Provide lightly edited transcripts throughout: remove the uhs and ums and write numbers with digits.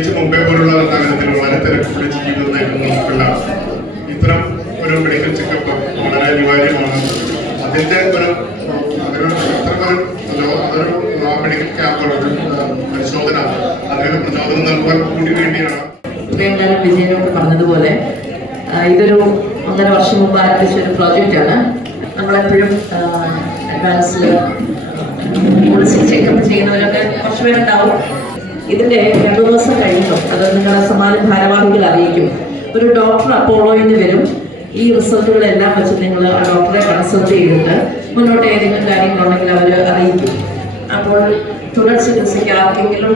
പ്രത്യേകിച്ച് മുംബൈ പോലുള്ള നഗരത്തിൽ വളരെ തിരക്കുള്ള ജീവിതം നയിക്കുന്ന ഇത്തരം ഒരു മെഡിക്കൽ ചെക്കപ്പ് വളരെ അനിവാര്യമാണ്. അതിന്റെ അതൊരു മെഡിക്കൽ ക്യാമ്പുകൾ പരിശോധന അതിന് പ്രചോദനം നൽകുവാൻ കൂടി വേണ്ടിയാണ്. വിജയനൊക്കെ പറഞ്ഞതുപോലെ ഇതൊരു 1.5 വർഷം മുമ്പ് ആരംഭിച്ച ഒരു പ്രോജക്റ്റാണ്. നമ്മളെപ്പോഴും അഡ്വാൻസിൽ പോളിസി ചെക്കപ്പ് ചെയ്യുന്നവരൊക്കെ കുറച്ച് പേരുണ്ടാവും. ഇതിൻ്റെ 2 ദിവസം കഴിയുമ്പോൾ അത് നിങ്ങളുടെ സമാന ഭാരവാഹികൾ അറിയിക്കും. ഒരു ഡോക്ടർ അപ്പോളോയിൽ നിന്ന് വരും. ഈ റിസൾട്ടുകളെല്ലാം വെച്ച് നിങ്ങൾ ആ ഡോക്ടറെ കൺസൾട്ട് ചെയ്തിട്ട് മുന്നോട്ട് ഏതെങ്കിലും കാര്യങ്ങളുണ്ടെങ്കിൽ അവർ അറിയിക്കും. അപ്പോൾ തുടർ ചികിത്സയ്ക്ക് ആർക്കെങ്കിലും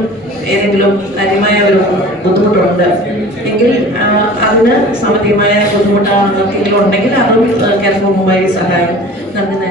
ഏതെങ്കിലും കാര്യമായ ഒരു ബുദ്ധിമുട്ടുണ്ട് എങ്കിൽ അതിന് സാമ്പത്തികമായ ബുദ്ധിമുട്ടാണെന്നൊക്കെ ഉണ്ടെങ്കിൽ അതും കേരള മുംബൈ സഹായം നൽകുന്ന